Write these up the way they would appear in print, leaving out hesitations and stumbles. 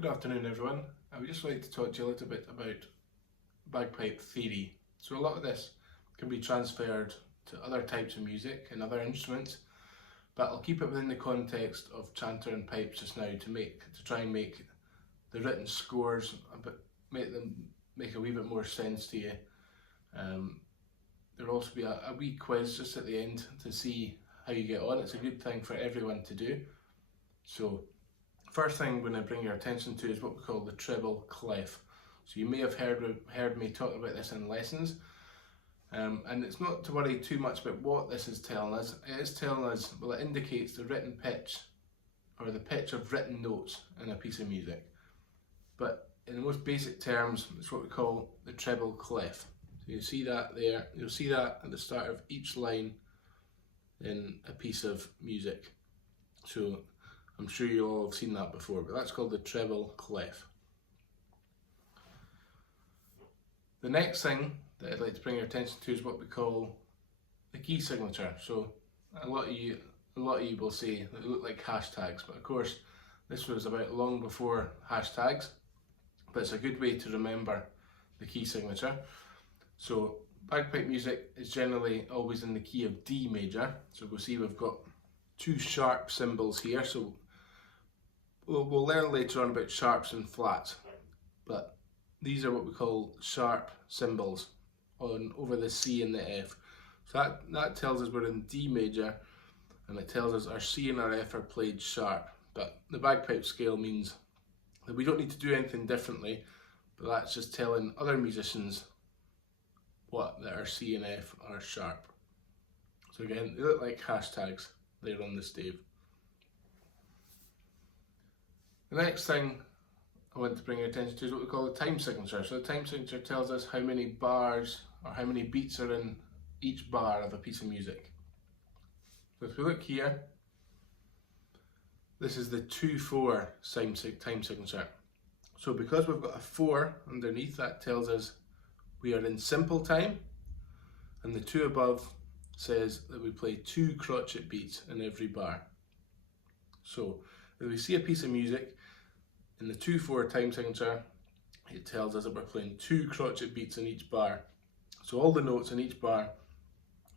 Good afternoon, everyone. I would just like to talk to you a little bit about bagpipe theory. So a lot of this can be transferred to other types of music and other instruments, but I'll keep it within the context of chanter and pipes just now to try and make the written scores make a wee bit more sense to you. There'll also be a wee quiz just at the end to see how you get on. It's a good thing for everyone to do. So first thing I'm going to bring your attention to is what we call the treble clef. So you may have heard me talk about this in lessons, and it's not to worry too much about what this is telling us. It is telling us, well, it indicates the written pitch or the pitch of written notes in a piece of music. But in the most basic terms, it's what we call the treble clef. So you see that there, you'll see that at the start of each line in a piece of music. So I'm sure you all have seen that before, but that's called the treble clef. The next thing that I'd like to bring your attention to is what we call the key signature. So a lot of you will say they look like hashtags, but of course this was about long before hashtags, but it's a good way to remember the key signature. So bagpipe music is generally always in the key of D major. So we'll see we've got two sharp cymbals here. So we'll learn later on about sharps and flats, but these are what we call sharp cymbals over the C and the F. So that tells us we're in D major, and it tells us our C and our F are played sharp. But the bagpipe scale means that we don't need to do anything differently, but that's just telling other musicians that our C and F are sharp. So again, they look like hashtags there on the stave. The next thing I want to bring your attention to is what we call the time signature. So the time signature tells us how many bars or how many beats are in each bar of a piece of music. So if we look here, this is the 2/4 time signature. So because we've got a 4 underneath, that tells us we are in simple time, and the 2 above says that we play 2 crotchet beats in every bar. So if we see a piece of music in the 2/4 time signature, it tells us that we're playing 2 crotchet beats in each bar. So all the notes in each bar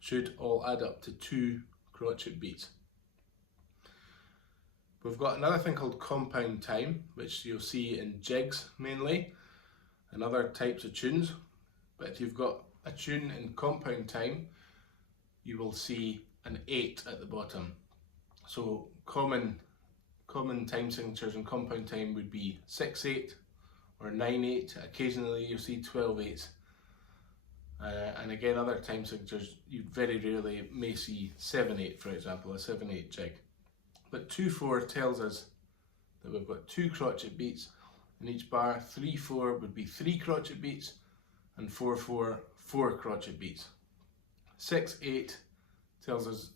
should all add up to 2 crotchet beats. We've got another thing called compound time, which you'll see in jigs mainly and other types of tunes. But if you've got a tune in compound time, you will see an 8 at the bottom. So common time signatures in compound time would be 6/8 or 9/8. Occasionally you'll see 12/8. And again, other time signatures you very rarely may see 7/8, for example, a 7/8 jig. But 2/4 tells us that we've got 2 crotchet beats in each bar. 3/4 would be 3 crotchet beats, and 4/4 4 crotchet beats. 6/8 tells us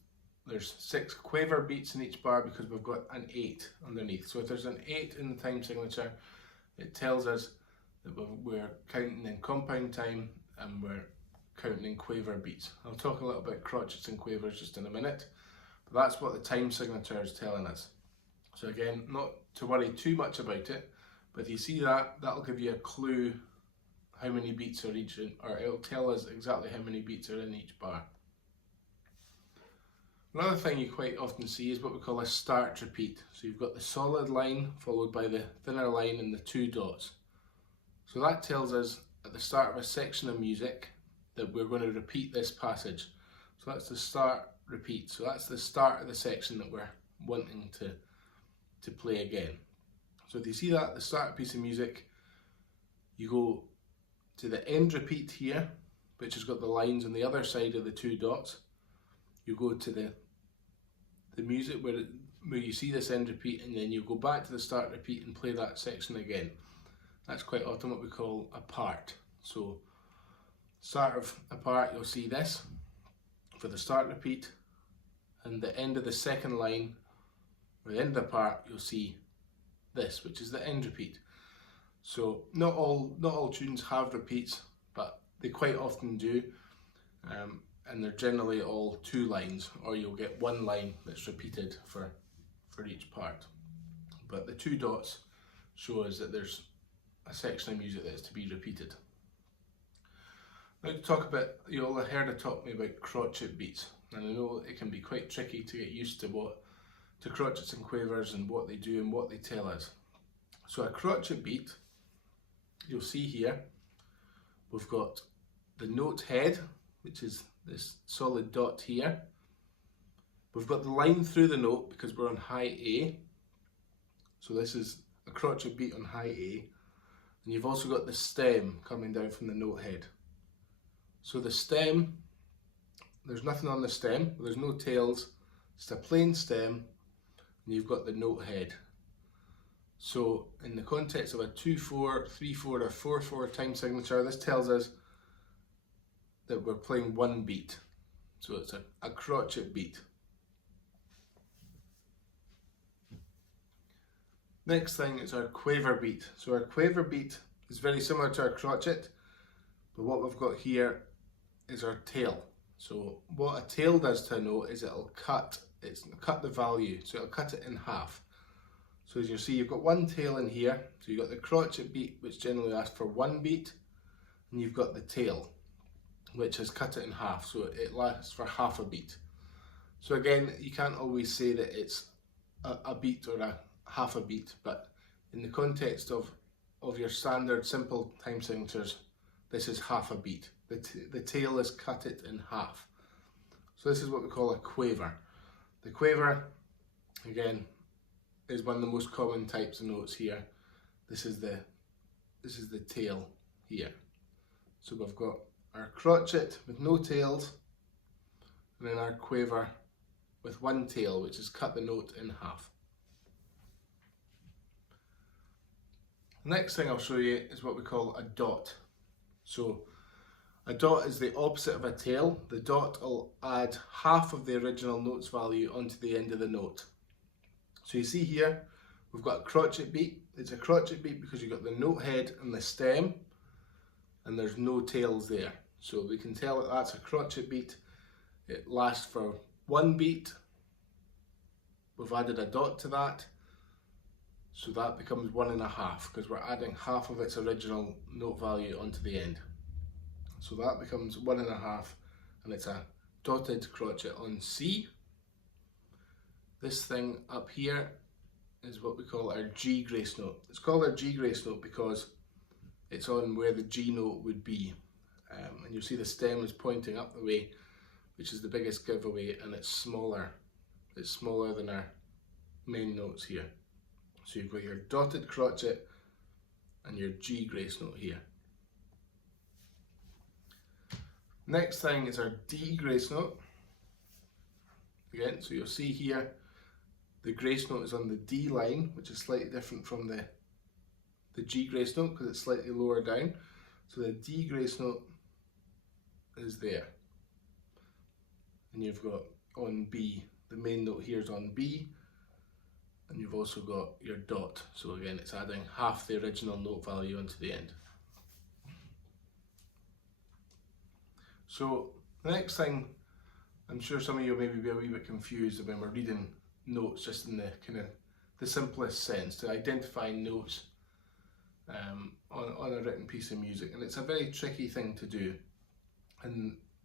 there's 6 quaver beats in each bar because we've got an 8 underneath. So if there's an 8 in the time signature, it tells us that we're counting in compound time and we're counting in quaver beats. I'll talk a little about crotchets and quavers just in a minute, but that's what the time signature is telling us. So again, not to worry too much about it, but if you see that, that'll give you a clue how many beats are each in, or it'll tell us exactly how many beats are in each bar. Another thing you quite often see is what we call a start repeat. So you've got the solid line followed by the thinner line and the 2 dots. So that tells us at the start of a section of music that we're going to repeat this passage. So that's the start repeat. So that's the start of the section that we're wanting to play again. So if you see that at the start of a piece of music, you go to the end repeat here, which has got the lines on the other side of the 2 dots. You go to the music where you see this end repeat, and then you go back to the start repeat and play that section again. That's quite often what we call a part. So start of a part, you'll see this for the start repeat, and the end of the second line, or the end of the part, you'll see this, which is the end repeat. So not all tunes have repeats, but they quite often do. And they're generally all 2 lines, or you'll get 1 line that's repeated for each part. But the 2 dots show us that there's a section of music that's to be repeated. Now to talk about, you all have heard I talk me about crotchet beats, and I know it can be quite tricky to get used to crotchets and quavers and what they do and what they tell us. So a crotchet beat, you'll see here, we've got the note head, which is this solid dot here. We've got the line through the note because we're on high A. So this is a crotchet beat on high A. And you've also got the stem coming down from the note head. So the stem, there's nothing on the stem, there's no tails, it's a plain stem, and you've got the note head. So in the context of a 2/4, 3/4 or 4/4 time signature, this tells us that we're playing one beat. So it's a crotchet beat. Next thing is our quaver beat. So our quaver beat is very similar to our crotchet, but what we've got here is our tail. So what a tail does to a note is it'll cut the value, so it'll cut it in half. So as you see, you've got one tail in here, so you've got the crotchet beat, which generally asks for one beat, and you've got the tail, which has cut it in half, so it lasts for half a beat. So again, you can't always say that it's a beat or a half a beat, but in the context of your standard simple time signatures, this is half a beat. The tail is cut it in half. So this is what we call a quaver. The quaver, again, is one of the most common types of notes here. This is the tail here. So we've got our crotchet with no tails, and then our quaver with one tail, which has cut the note in half. The next thing I'll show you is what we call a dot. So a dot is the opposite of a tail. The dot will add half of the original note's value onto the end of the note. So you see here, we've got a crotchet beat. It's a crotchet beat because you've got the note head and the stem, and there's no tails there. So we can tell that that's a crotchet beat. It lasts for one beat. We've added a dot to that, so that becomes 1.5 because we're adding half of its original note value onto the end. So that becomes 1.5, and it's a dotted crotchet on C. This thing up here is what we call our G grace note. It's called our G grace note because it's on where the G note would be. And you'll see the stem is pointing up the way, which is the biggest giveaway, and it's smaller. It's smaller than our main notes here. So you've got your dotted crotchet and your G grace note here. Next thing is our D grace note. Again, so you'll see here, the grace note is on the D line, which is slightly different from the G grace note because it's slightly lower down. So the D grace note is there. And you've got on B, the main note here is on B, and you've also got your dot. So again, it's adding half the original note value onto the end. So the next thing, I'm sure some of you will maybe be a wee bit confused when we're reading notes just in the kind of the simplest sense, to identify notes on a written piece of music, and it's a very tricky thing to do.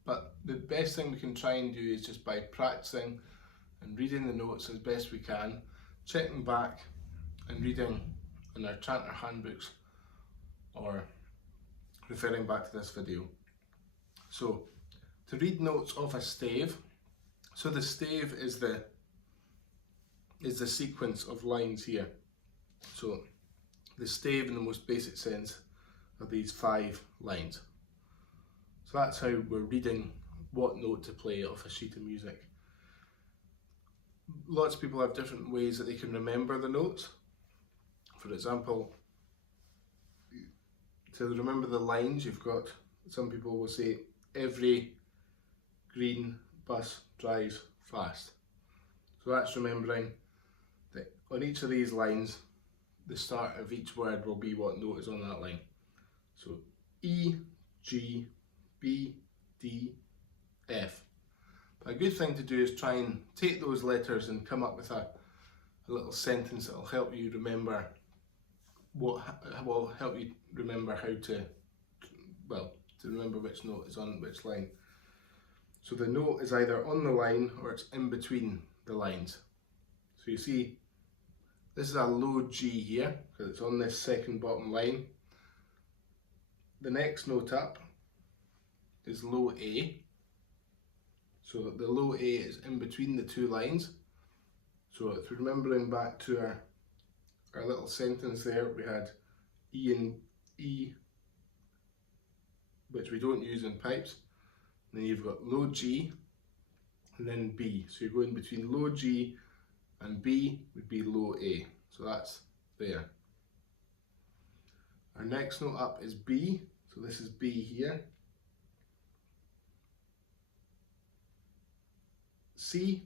But the best thing we can try and do is just by practicing and reading the notes as best we can, checking back and reading in our chanter handbooks or referring back to this video. So to read notes off a stave, so the stave is the sequence of lines here. So the stave in the most basic sense are these 5 lines. So that's how we're reading what note to play off a sheet of music. Lots of people have different ways that they can remember the notes. For example, to remember the lines, you've got, some people will say, every green bus drives fast. So that's remembering that on each of these lines, the start of each word will be what note is on that line. So E, G, B, D, F. But a good thing to do is try and take those letters and come up with a little sentence that will help you remember what will help you remember how to, well, to remember which note is on which line. So the note is either on the line or it's in between the lines. So you see, this is a low G here, because it's on this second bottom line. The next note up is low A. So the low A is in between the two lines. So if we're remembering back to our little sentence there, we had E and E, which we don't use in pipes. And then you've got low G and then B. So you're going between low G and B would be low A. So that's there. Our next note up is B. So this is B here. C.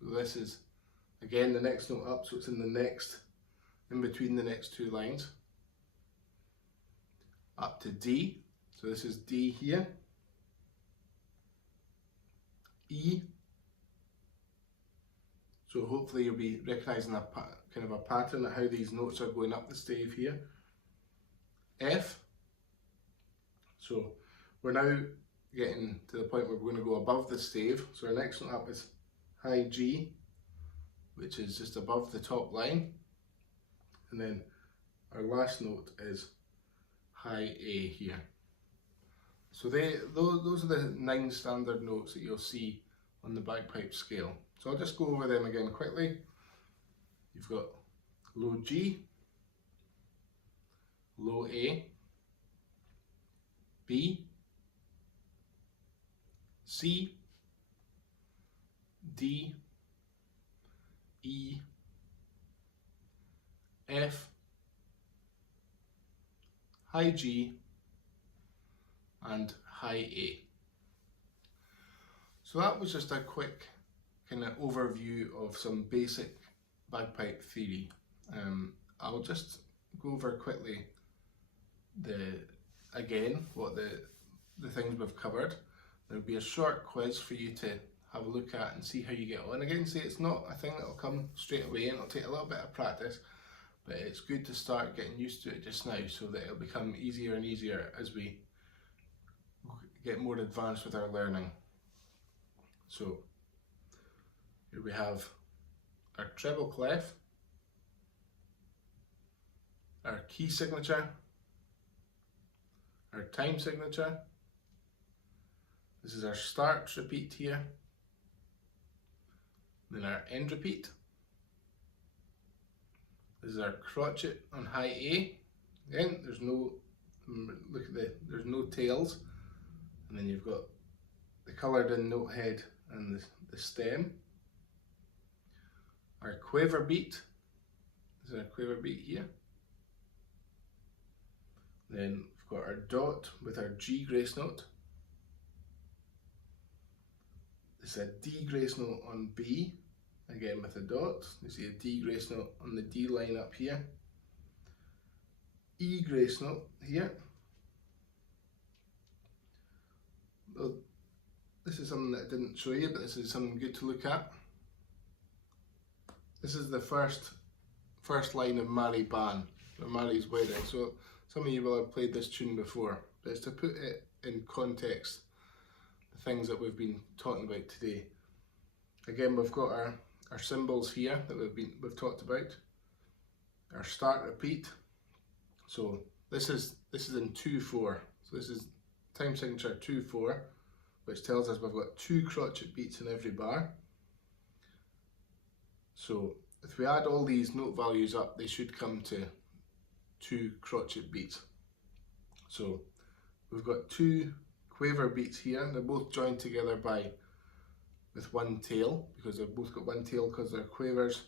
So this is again the next note up, so it's in between the next two lines. Up to D. So this is D here. E. So hopefully you'll be recognising a kind of a pattern of how these notes are going up the stave here. F. So we're now getting to the point where we're going to go above the stave. So our next note up is high G, which is just above the top line. And then our last note is high A here. So those are the 9 standard notes that you'll see on the bagpipe scale. So I'll just go over them again quickly. You've got low G, low A, B, C, D, E, F, high G, and high A. So that was just a quick kind of overview of some basic bagpipe theory. I'll just go over quickly what the things we've covered. There'll be a short quiz for you to have a look at and see how you get on. Again, say it's not a thing that'll come straight away and it'll take a little bit of practice, but it's good to start getting used to it just now so that it'll become easier and easier as we get more advanced with our learning. So here we have our treble clef, our key signature, our time signature. This is our start repeat here, then our end repeat. This is our crotchet on high A. Again, there's no tails, and then you've got the coloured in note head and the stem. Our quaver beat. This is our quaver beat here. Then we've got our dot with our G grace note. This is a D grace note on B, again with a dot. You see a D grace note on the D line up here. E grace note here. Well, this is something that I didn't show you, but this is something good to look at. This is the first line of Mary Ban, or Mary's Wedding. So some of you will have played this tune before, but it's to put it in context, the things that we've been talking about today. Again, we've got our symbols here that we've talked about. Our start repeat. So this is in 2/4. So this is time signature 2/4, which tells us we've got 2 crotchet beats in every bar. So if we add all these note values up, they should come to 2 crotchet beats. So we've got 2 quaver beats here. They're both joined together with one tail, because they've both got one tail because they're quavers.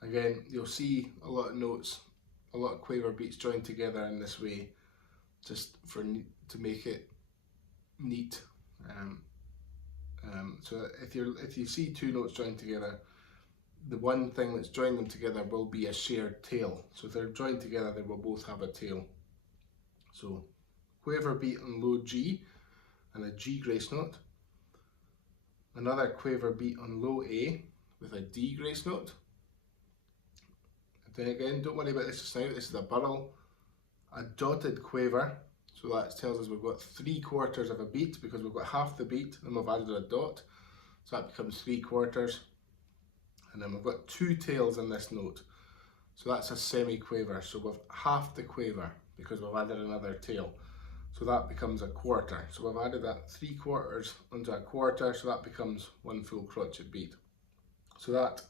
Again, you'll see a lot of notes, a lot of quaver beats joined together in this way, just to make it neat. So if you see 2 notes joined together, the one thing that's joined them together will be a shared tail. So if they're joined together, they will both have a tail. So quaver beat on low G and a G grace note. Another quaver beat on low A with a D grace note. A Then again, don't worry about this just now, this is a burl, a dotted quaver, so that tells us we've got 3/4 of a beat because we've got half the beat and we've added a dot, so that becomes 3/4. And then we've got 2 tails in this note, so that's a semi-quaver, so we've half the quaver because we've added another tail, so that becomes a quarter. So we've added that 3/4 onto a quarter, so that becomes 1 full crotchet beat. So that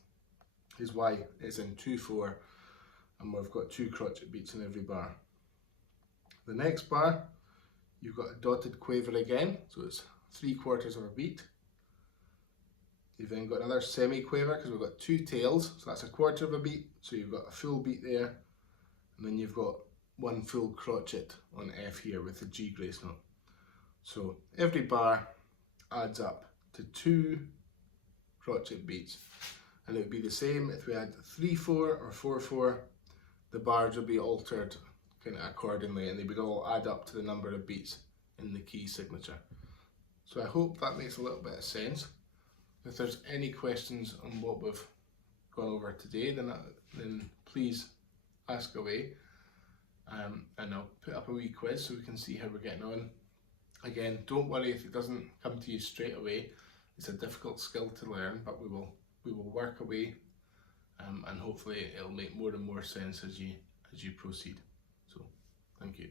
is why it's in 2/4 and we've got 2 crotchet beats in every bar. The next bar, you've got a dotted quaver again, so it's 3/4 of a beat. You've then got another semi-quaver because we've got 2 tails, so that's 1/4 of a beat, so you've got a full beat there, and then you've got 1 full crotchet on F here with the G grace note. So every bar adds up to 2 crotchet beats, and it would be the same if we had 3/4 or 4/4, the bars would be altered kind of accordingly, and they would all add up to the number of beats in the key signature. So I hope that makes a little bit of sense. If there's any questions on what we've gone over today, then please ask away, and I'll put up a wee quiz so we can see how we're getting on. Again, don't worry if it doesn't come to you straight away. It's a difficult skill to learn, but we will work away, and hopefully it'll make more and more sense as you proceed. So, thank you.